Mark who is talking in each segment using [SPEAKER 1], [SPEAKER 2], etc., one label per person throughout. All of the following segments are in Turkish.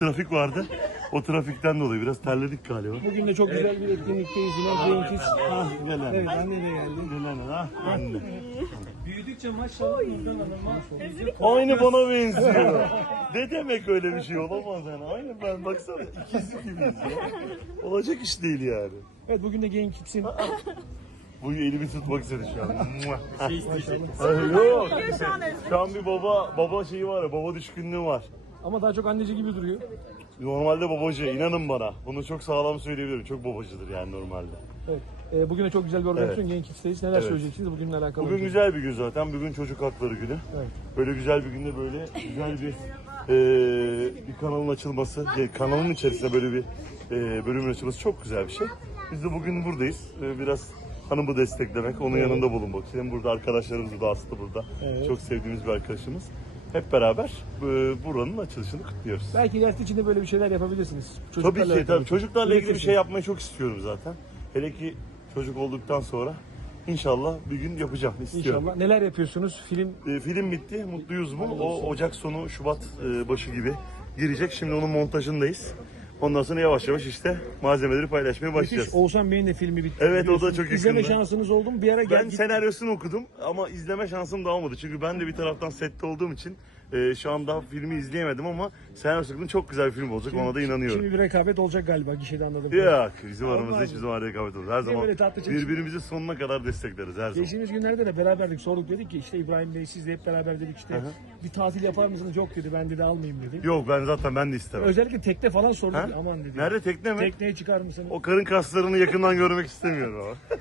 [SPEAKER 1] Trafik vardı. O trafikten dolayı biraz terledik galiba.
[SPEAKER 2] Bugün de çok güzel bir etkinlikteyiz yine. Genç Kids.
[SPEAKER 1] Gelen.
[SPEAKER 2] Evet, anne de geldi.
[SPEAKER 1] Gelen anne.
[SPEAKER 2] Büyüdükçe maşallah Nurdan Hanım'a.
[SPEAKER 1] Aynı bana benziyor. Ne demek öyle bir şey olamaz yani. Aynı ben baksana ikizi gibiyiz ya. Olacak iş değil yani.
[SPEAKER 2] Evet, bugün de Genç Kids'in.
[SPEAKER 1] Bu elimi tutmak istedi şu an.
[SPEAKER 2] Şey isteyecek.
[SPEAKER 1] Yok. Şu an bir baba şeyi var ya, baba düşkünlüğü var.
[SPEAKER 2] Ama daha çok anneci gibi duruyor.
[SPEAKER 1] Normalde babacı, inanın bana. Bunu çok sağlam söyleyebilirim. Çok babacıdır yani normalde.
[SPEAKER 2] Evet. Bugün de çok güzel bir organizasyon Genç Kids'teyiz. Neler
[SPEAKER 1] Evet.
[SPEAKER 2] söyleyeceksiniz bugünle alakalı?
[SPEAKER 1] Bugün güzel bir gün zaten. Bugün çocuk hakları günü.
[SPEAKER 2] Evet.
[SPEAKER 1] Böyle güzel bir günde böyle güzel bir kanalın açılması, kanalın içerisinde böyle bir bölümün açılması çok güzel bir şey. Biz de bugün buradayız. Biraz hanımı desteklemek, onun yanında bulunmak. Hem burada arkadaşlarımız da Aslı burada.
[SPEAKER 2] Evet.
[SPEAKER 1] Çok sevdiğimiz bir arkadaşımız. Hep beraber buranın açılışını kutluyoruz.
[SPEAKER 2] Belki ileride içinde böyle bir şeyler yapabilirsiniz.
[SPEAKER 1] Tabii ki,
[SPEAKER 2] alakalı.
[SPEAKER 1] tabii. Çocuklarla ilgili bir şey
[SPEAKER 2] Üretirsiniz.
[SPEAKER 1] yapmayı çok istiyorum zaten. Hele ki çocuk olduktan sonra inşallah bir gün yapacağım, istiyorum.
[SPEAKER 2] İnşallah. Neler yapıyorsunuz? Film
[SPEAKER 1] Film bitti, mutluyuz mu? O Ocak sonu, Şubat başı gibi girecek. Şimdi onun montajındayız. Ondan sonra yavaş yavaş işte malzemeleri paylaşmaya başlayacağız.
[SPEAKER 2] müthiş. Oğuzhan Bey'in de filmi bitti.
[SPEAKER 1] Evet, o da
[SPEAKER 2] biliyorsunuz.
[SPEAKER 1] çok
[SPEAKER 2] İzleme
[SPEAKER 1] yakında.
[SPEAKER 2] şansınız oldu mu? Bir ara
[SPEAKER 1] Ben
[SPEAKER 2] git.
[SPEAKER 1] senaryosunu okudum ama izleme şansım da olmadı. Çünkü ben de bir taraftan sette olduğum için şu anda filmi izleyemedim ama senaryosunu okudum. Çok güzel bir film olacak, ona da inanıyorum.
[SPEAKER 2] Şimdi bir rekabet olacak galiba gişede anladım.
[SPEAKER 1] Yok, bizim aramızda
[SPEAKER 2] Olmaz
[SPEAKER 1] hiçbir
[SPEAKER 2] mı?
[SPEAKER 1] zaman rekabet olmaz. Her zaman
[SPEAKER 2] böyle tatlı çekim.
[SPEAKER 1] birbirimizi sonuna kadar destekleriz her zaman.
[SPEAKER 2] Geçtiğimiz günlerde de beraberdik, sorduk, dedik ki işte İbrahim Bey siz de hep beraber dedik işte bir tatil yapar mısınız? Yok dedi, ben dedi almayayım dedi.
[SPEAKER 1] Yok, ben de istemem.
[SPEAKER 2] Özellikle tekne falan sorduk,
[SPEAKER 1] Ha?
[SPEAKER 2] aman dedi.
[SPEAKER 1] Nerede, tekne mi?
[SPEAKER 2] Tekneye çıkar mısınız?
[SPEAKER 1] O karın kaslarını yakından görmek istemiyorum ama.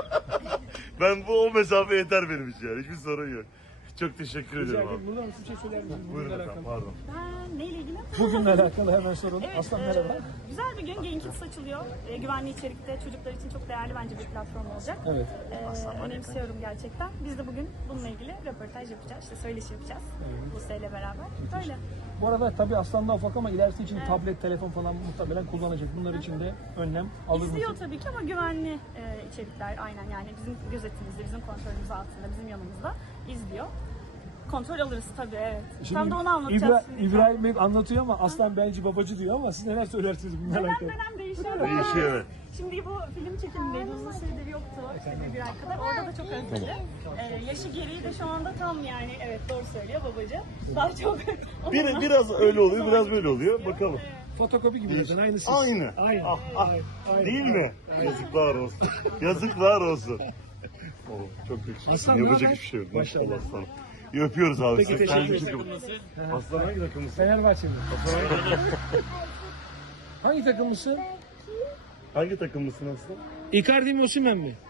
[SPEAKER 1] O mesafe yeter benim için yani. Hiçbir sorun yok. Çok teşekkür
[SPEAKER 2] Rica
[SPEAKER 1] ederim
[SPEAKER 2] ederim.
[SPEAKER 1] abi.
[SPEAKER 2] Buradan bir şey söyler misiniz?
[SPEAKER 1] Buyurun
[SPEAKER 2] Bugünle
[SPEAKER 1] efendim,
[SPEAKER 2] alakalı.
[SPEAKER 1] pardon.
[SPEAKER 3] Neyle ilgili?
[SPEAKER 2] Bugünle alakalı hemen soralım.
[SPEAKER 3] Evet,
[SPEAKER 2] Aslan merhaba.
[SPEAKER 3] güzel bir gün. Genç Kids açılıyor. Güvenli içerikte çocuklar için çok değerli bence bir platform olacak.
[SPEAKER 2] Evet.
[SPEAKER 3] Önemsiyorum gerçekten. Biz de bugün bununla ilgili röportaj yapacağız. İşte söyleşi yapacağız. Buse'yle beraber. Böyle.
[SPEAKER 2] Bu arada tabii Aslan da ufak ama ilerisi için tablet, telefon falan muhtemelen kullanacak. Bunlar için de önlem alır
[SPEAKER 3] İzliyor
[SPEAKER 2] mısınız?
[SPEAKER 3] tabii ki ama güvenli içerikler aynen yani bizim gözetimimizde, bizim kontrolümüz altında, bizim yanımızda izliyor. Kontrol alırız tabii, evet. Tam da onu anlatacağız.
[SPEAKER 2] İbrahim Bey anlatıyor ama Aslan belci babacı diyor ama siz neler söylersiniz bununla
[SPEAKER 3] Dönem
[SPEAKER 2] alakalı?
[SPEAKER 3] dönem değişiyor.
[SPEAKER 1] Değişiyor, evet.
[SPEAKER 3] Şimdi bu film çekimindeydi, uzun süredir yoktu. İşte bir ay kadar. Orada da çok özledi. Yaşı gereği de şu anda tam yani, evet doğru söylüyor babacı. Daha çok...
[SPEAKER 1] Biraz öyle oluyor, biraz böyle oluyor. Bakalım.
[SPEAKER 2] Fotokopi gibi zaten aynısı.
[SPEAKER 1] Aynı.
[SPEAKER 2] Aynı. Aynı.
[SPEAKER 1] Değil mi? Yazıklar olsun. Yazıklar olsun. Çok yakışıklı.
[SPEAKER 2] Aslan,
[SPEAKER 1] Yapacak
[SPEAKER 2] ne haber?
[SPEAKER 1] hiçbir şey yok.
[SPEAKER 2] Maşallah.
[SPEAKER 1] Maşallah aslanım. Öpüyoruz abi.
[SPEAKER 2] Peki,
[SPEAKER 1] sizi.
[SPEAKER 2] teşekkür
[SPEAKER 1] Kendinize
[SPEAKER 2] ederim.
[SPEAKER 1] iyi bakın. Aslan hangi takımısın?
[SPEAKER 2] Fenerbahçeli. Hangi takımlısın?
[SPEAKER 1] Hangi takımlısın aslan?
[SPEAKER 2] Icardi mi, Osimhen mi?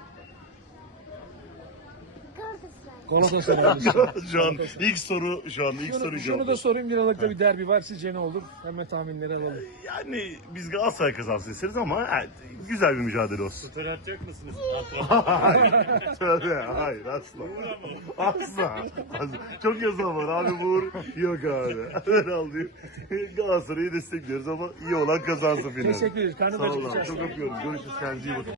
[SPEAKER 2] Galatasaray.
[SPEAKER 1] Şu an ilk soru
[SPEAKER 2] Şunu da sorayım, bir aralıkta bir derbi var. Sizce ne olur? Hemen tahminleri alalım.
[SPEAKER 1] Yani biz Galatasaray kazansın isteriz ama güzel bir mücadele olsun.
[SPEAKER 4] Story atacak mısınız?
[SPEAKER 1] Tövbe, hayır asla. Asla. Çok yazan var abi, vur. Yok abi. Herhalde Galatasaray'ı destekliyoruz ama iyi olan kazansın finali.
[SPEAKER 2] Teşekkür ederiz. Karnım
[SPEAKER 1] Sağ olun abi,
[SPEAKER 2] acıkacak.
[SPEAKER 1] çok öpüyorum. Görüşürüz, kendinize iyi bakın.